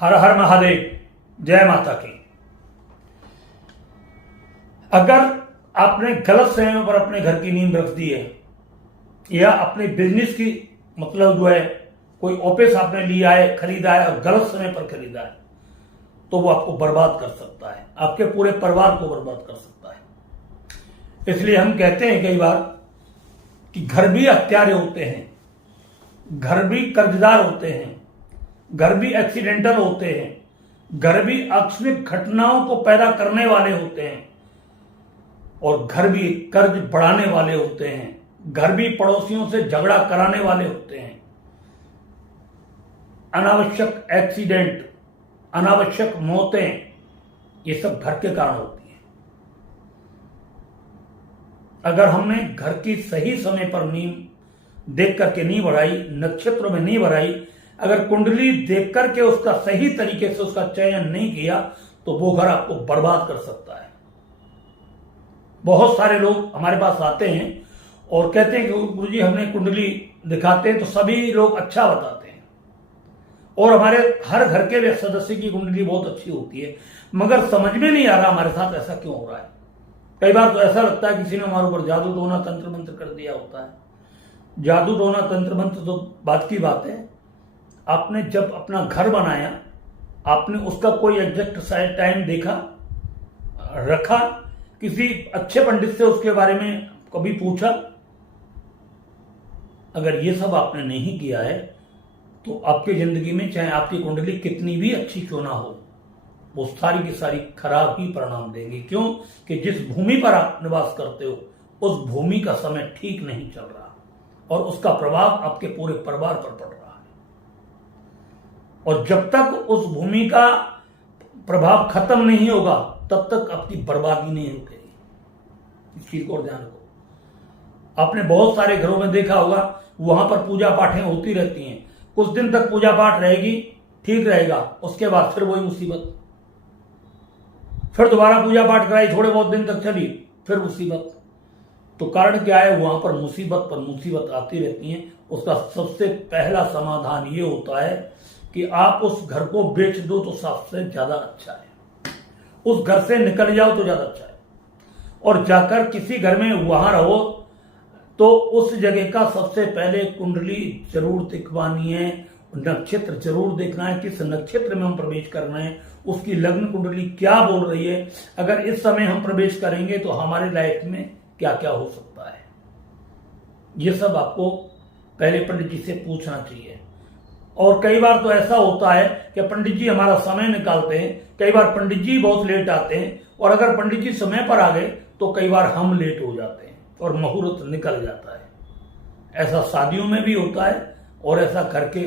हर हर महादेव, जय माता की। अगर आपने गलत समय पर अपने घर की नींव रख दी है या अपने बिजनेस की मतलब जो है कोई ऑफिस आपने लिया है, खरीदा है और गलत समय पर खरीदा है, तो वो आपको बर्बाद कर सकता है, आपके पूरे परिवार को बर्बाद कर सकता है। इसलिए हम कहते हैं कई बार कि घर भी हत्यारे होते हैं, घर भी कर्जदार होते हैं, घर भी एक्सीडेंटल होते हैं, घर भी आकस्मिक घटनाओं को पैदा करने वाले होते हैं और घर भी कर्ज बढ़ाने वाले होते हैं, घर भी पड़ोसियों से झगड़ा कराने वाले होते हैं। अनावश्यक एक्सीडेंट, अनावश्यक मौतें, ये सब घर के कारण होती हैं। अगर हमने घर की सही समय पर नींव देख करके नहीं बढ़ाई, नक्षत्रों में नहीं बढ़ाई, अगर कुंडली देख करके उसका सही तरीके से उसका चयन नहीं किया, तो वो घर आपको बर्बाद कर सकता है। बहुत सारे लोग हमारे पास आते हैं और कहते हैं कि गुरुजी हमने कुंडली दिखाते हैं तो सभी लोग अच्छा बताते हैं और हमारे हर घर के सदस्य की कुंडली बहुत अच्छी होती है, मगर समझ में नहीं आ रहा हमारे साथ ऐसा क्यों हो रहा है। कई बार तो ऐसा लगता है किसी ने हमारे ऊपर जादू टोना तंत्र मंत्र कर दिया होता है। जादू टोना तंत्र मंत्र तो बात की बात है, आपने जब अपना घर बनाया, आपने उसका कोई एग्जैक्ट टाइम देखा, रखा, किसी अच्छे पंडित से उसके बारे में कभी पूछा? अगर ये सब आपने नहीं किया है तो आपकी जिंदगी में चाहे आपकी कुंडली कितनी भी अच्छी क्यों ना हो, वो सारी की सारी खराब ही परिणाम देंगे। क्यों कि जिस भूमि पर आप निवास करते हो उस भूमि का समय ठीक नहीं चल रहा और उसका प्रभाव आपके पूरे परिवार पर पड़ रहा है। और जब तक उस भूमि का प्रभाव खत्म नहीं होगा तब तक आपकी बर्बादी नहीं रुकेगी। इस चीज को ध्यान रखो। आपने बहुत सारे घरों में देखा होगा, वहां पर पूजा पाठें होती रहती हैं, कुछ दिन तक पूजा पाठ रहेगी, ठीक रहेगा, उसके बाद फिर वही मुसीबत, फिर दोबारा पूजा पाठ कराई, थोड़े बहुत दिन तक चली, फिर मुसीबत। तो कारण क्या है? वहां पर मुसीबत आती रहती है। उसका सबसे पहला समाधान ये होता है कि आप उस घर को बेच दो तो सबसे ज्यादा अच्छा है, उस घर से निकल जाओ तो ज्यादा अच्छा है, और जाकर किसी घर में वहां रहो तो उस जगह का सबसे पहले कुंडली जरूर दिखवानी है, नक्षत्र जरूर देखना है, किस नक्षत्र में हम प्रवेश कर रहे हैं, उसकी लग्न कुंडली क्या बोल रही है। अगर इस समय हम प्रवेश करेंगे तो हमारे लाइफ में क्या क्या हो सकता है, ये सब आपको पहले पंडित जी से पूछना चाहिए। और कई बार तो ऐसा होता है कि पंडित जी हमारा समय निकालते हैं, कई बार पंडित जी बहुत लेट आते हैं, और अगर पंडित जी समय पर आ गए तो कई बार हम लेट हो जाते हैं और मुहूर्त निकल जाता है। ऐसा शादियों में भी होता है और ऐसा घर के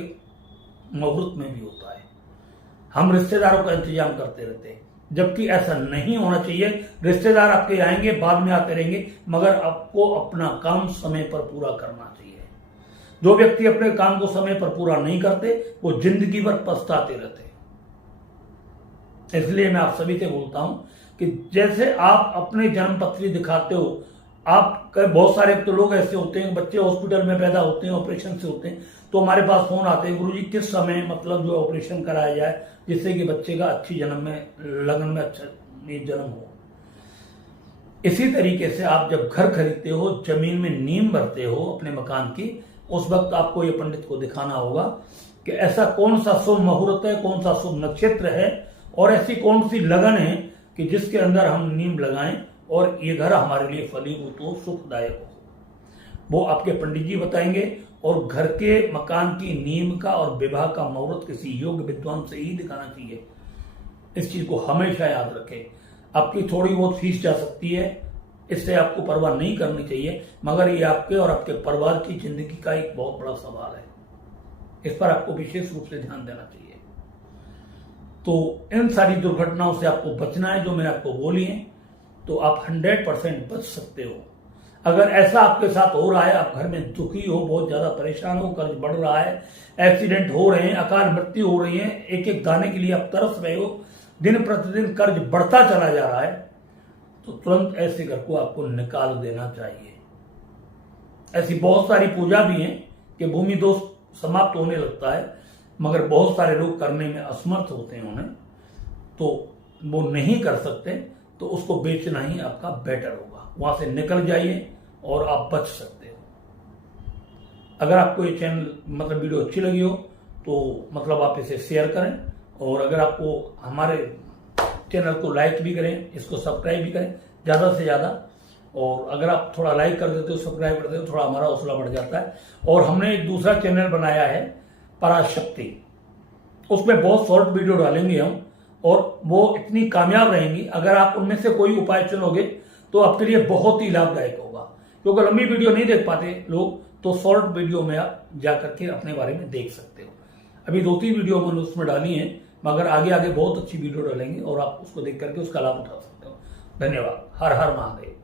मुहूर्त में भी होता है। हम रिश्तेदारों का इंतजाम करते रहते हैं, जबकि ऐसा नहीं होना चाहिए। रिश्तेदार आपके आएंगे, बाद में आते रहेंगे, मगर आपको अपना काम समय पर पूरा करना चाहिए। जो व्यक्ति अपने काम को समय पर पूरा नहीं करते वो जिंदगी भर पछताते रहते हैं। इसलिए मैं आप सभी से बोलता हूं कि जैसे आप अपने जन्म पत्री दिखाते हो, आप बहुत सारे तो लोग ऐसे होते हैं, बच्चे हॉस्पिटल में पैदा होते हैं, ऑपरेशन से होते हैं, तो हमारे पास फोन आते हैं, गुरुजी किस समय मतलब जो ऑपरेशन कराया जाए जिससे कि बच्चे का अच्छी जन्म में लगन में अच्छा जन्म हो। इसी तरीके से आप जब घर खरीदते हो, जमीन में नींव भरते हो अपने मकान की, उस वक्त आपको ये पंडित को दिखाना होगा कि ऐसा कौन सा शुभ मुहूर्त है, कौन सा शुभ नक्षत्र है और ऐसी कौन सी लगन है कि जिसके अंदर हम नींव लगाएं और ये घर हमारे लिए फलीभूत हो, सुखदायक हो। वो आपके पंडित जी बताएंगे और घर के मकान की नींव का और विवाह का मुहूर्त किसी योग्य विद्वान से ही दिखाना चाहिए। इस चीज को हमेशा याद रखें। आपकी थोड़ी बहुत फीस जा सकती है, इससे आपको परवाह नहीं करनी चाहिए, मगर ये आपके और आपके परिवार की जिंदगी का एक बहुत बड़ा सवाल है। इस पर आपको विशेष रूप से ध्यान देना चाहिए। तो इन सारी दुर्घटनाओं से आपको बचना है जो मैंने आपको बोली है, तो आप 100% बच सकते हो। अगर ऐसा आपके साथ हो रहा है, आप घर में दुखी हो, बहुत ज्यादा परेशान हो, कर्ज बढ़ रहा है, एक्सीडेंट हो रहे हैं, अकाल मृत्यु हो रही है, एक एक दाने के लिए आप तरस रहे हो, दिन प्रतिदिन कर्ज बढ़ता चला जा रहा है, तो तुरंत ऐसे घर को आपको निकाल देना चाहिए। ऐसी बहुत सारी पूजा भी हैं कि भूमि दोष समाप्त होने लगता है, मगर बहुत सारे लोग करने में असमर्थ होते हैं उन्हें, तो वो नहीं कर सकते, तो उसको बेचना ही आपका बेटर होगा। वहां से निकल जाइए और आप बच सकते हो। अगर आपको ये चैनल मतलब वीडियो अच्छी लगी हो तो मतलब आप इसे शेयर करें, और अगर आपको हमारे चैनल को लाइक भी करें, इसको सब्सक्राइब भी करें ज़्यादा से ज़्यादा। और अगर आप थोड़ा लाइक कर देते हो, सब्सक्राइब कर देते हो, थोड़ा हमारा हौसला बढ़ जाता है। और हमने एक दूसरा चैनल बनाया है पराशक्ति, उसमें बहुत शॉर्ट वीडियो डालेंगे हम, और वो इतनी कामयाब रहेंगी। अगर आप उनमें से कोई उपाय चुनोगे तो आपके लिए बहुत ही लाभदायक होगा, क्योंकि लंबी वीडियो नहीं देख पाते लोग, तो शॉर्ट वीडियो में आप जा करके अपने बारे में देख सकते हो। अभी 2-3 वीडियो मैंने उसमें डाली हैं, मगर आगे आगे बहुत अच्छी वीडियो डालेंगे और आप उसको देख करके उसका लाभ उठा सकते हो। धन्यवाद। हर हर महादेव।